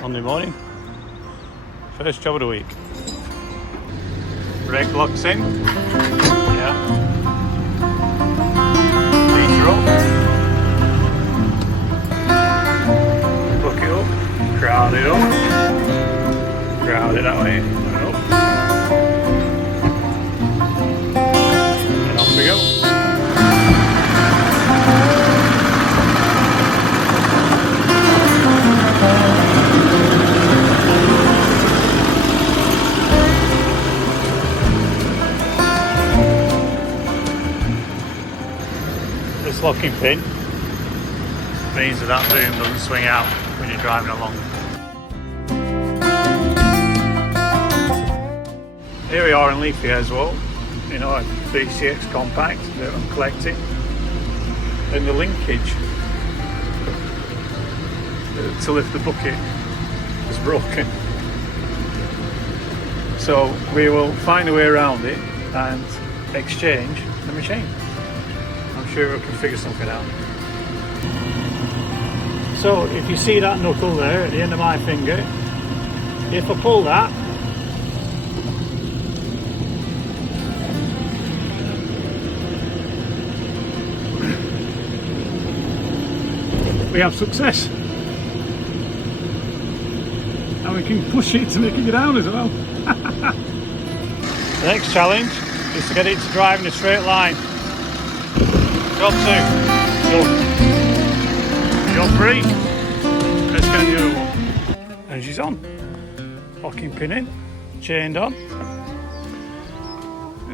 Monday morning, first job of the week. Brake locks in, yeah. Meter up, hook it up, crowd it up, crowd it that way, and up, and off we go. This locking pin means that boom doesn't swing out when you're driving along. Here we are in Leafy as well, you know, a BCX compact that I'm collecting, and the linkage to lift the bucket is broken. So we will find a way around it and exchange the machine. I'm sure we can figure something out. So if you see that knuckle there at the end of my finger, if I pull that, we have success. And we can push it to make it go down as well. The next challenge is to get it to drive in a straight line. Job 2. Job 3. Let's get the other one. And she's on. Locking pin in. Chained on.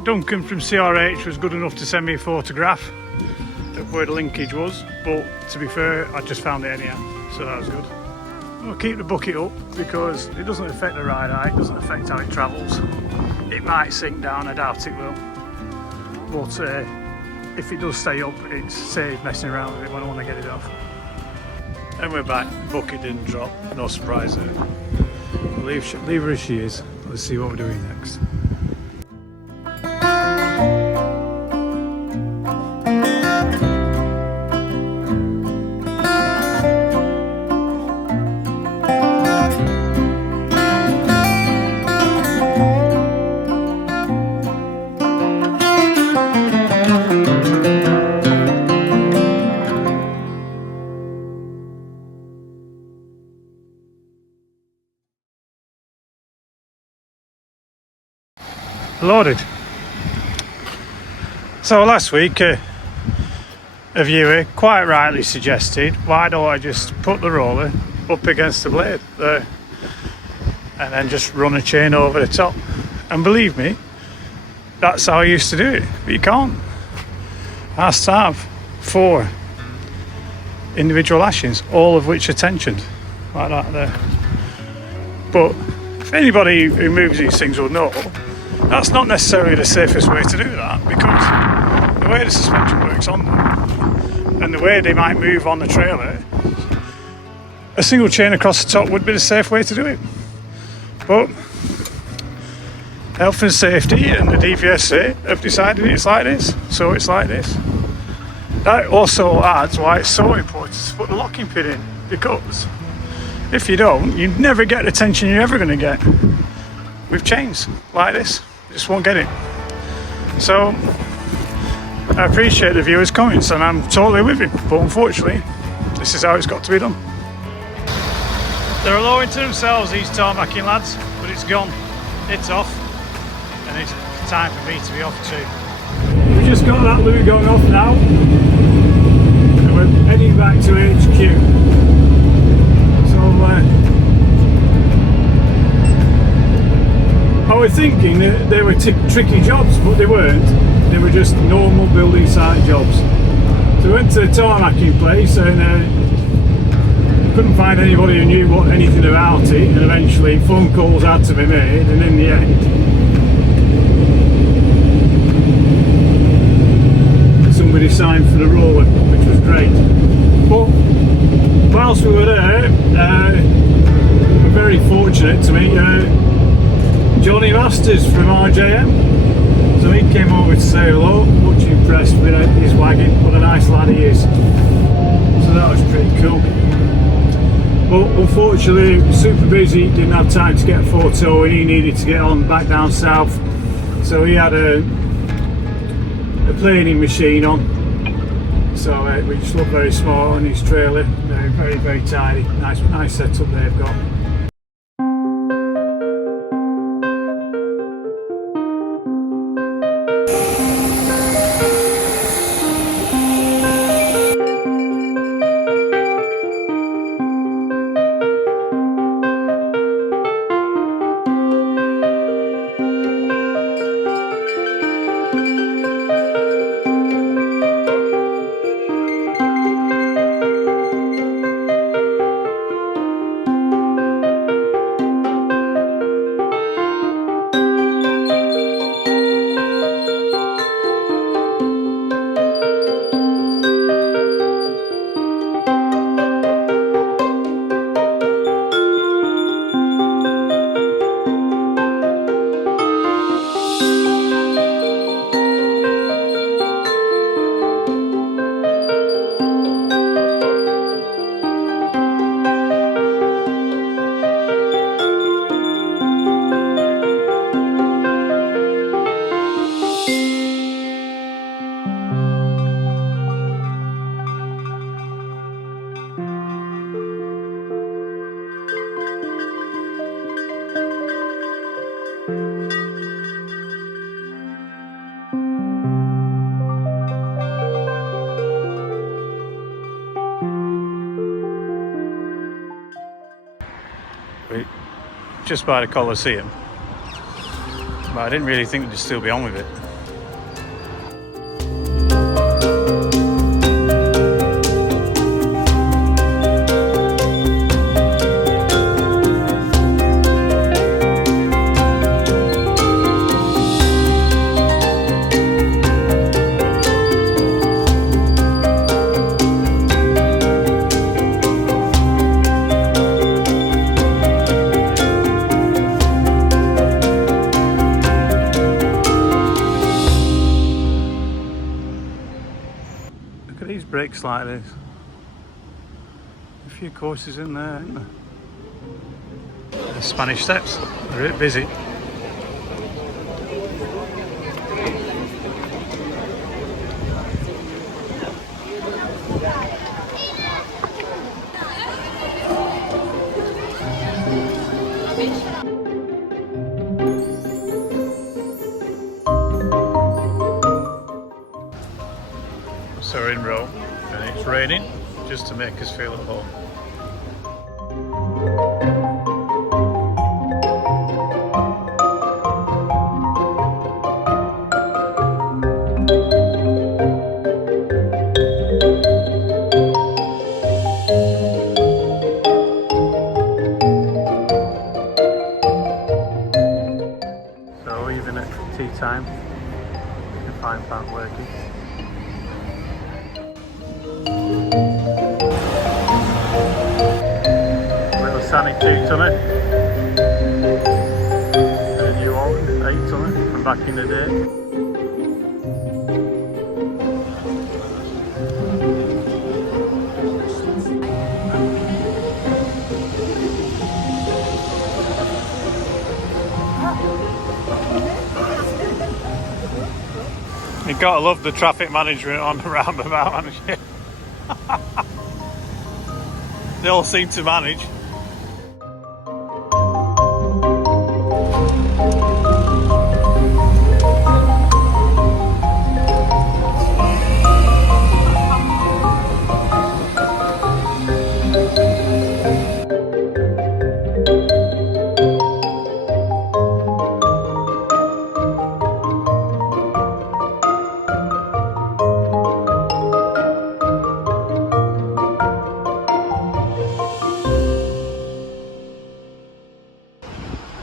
Duncan from CRH was good enough to send me a photograph of where the linkage was, but to be fair, I just found it anyhow, so that was good. We'll keep the bucket up because it doesn't affect the ride height, it doesn't affect how it travels. It might sink down, I doubt it will, but if it does stay up, it's safe messing around with it when I want to get it off. And we're back. The bucket didn't drop, no surprise there. Leave her as she is. Let's see what we're doing next. Loaded. So last week a viewer quite rightly suggested, why don't I just put the roller up against the blade there and then just run a chain over the top, and believe me, that's how I used to do it, but you can't. It has to have 4 individual lashings, all of which are tensioned like that there. But if anybody who moves these things will know, that's not necessarily the safest way to do that, because the way the suspension works on them and the way they might move on the trailer, a single chain across the top would be the safe way to do it. But health and safety and the DVSA have decided it's like this, so it's like this. That also adds why it's so important to put the locking pin in, because if you don't, you never get the tension you're ever going to get with chains like this. You just won't get it. So I appreciate the viewers' comments and I'm totally with him, but unfortunately this is how it's got to be done. They're lowering to themselves, these tarmacking lads, but it's gone, it's off, and it's time for me to be off too. We just got that LiuGong off now and we're heading back to HQ. I was thinking that they were tricky jobs, but they weren't. They were just normal building site jobs. So we went to the tarmacking place and couldn't find anybody who knew anything about it, and eventually phone calls had to be made, and in the end somebody signed for the roller, which was great. But whilst we were there, we were very fortunate to meet Johnny Masters from RJM. So he came over to say hello, much impressed with his wagon, what a nice lad he is. So that was pretty cool. But unfortunately, he was super busy, didn't have time to get a photo, and he needed to get on back down south. So he had a planing machine on. So we just look very small on his trailer. Very, very tidy. Nice setup they've got. Just by the Colosseum, but I didn't really think they'd still be on with it. These bricks like this, a few courses in there, ain't there? The Spanish Steps, they're a bit busy. So we're in Rome and it's raining just to make us feel at home. So even at tea time, the fine plant working. Little Sonic 2-tonner and a new one 8-tonner from back in the day. You gotta love the traffic management on the roundabout, haven't you? They all seem to manage.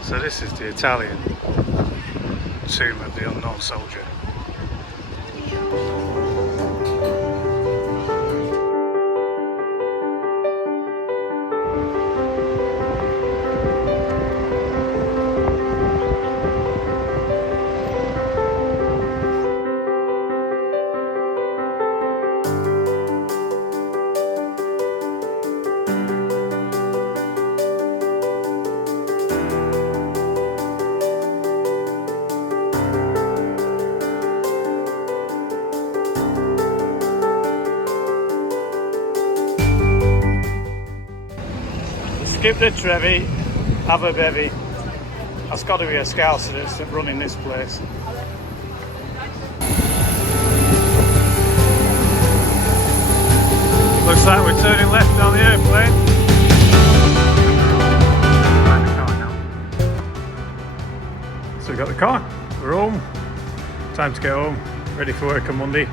So this is the Italian tomb of the unknown soldier. Skip the Trevi, have a bevy. That's got to be a Scouser that's running this place. Looks like we're turning left on the airplane. So we got the car, we're home. Time to get home, ready for work on Monday.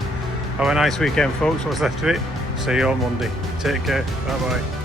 Have a nice weekend, folks. What's left of it? See you on Monday. Take care. Bye bye.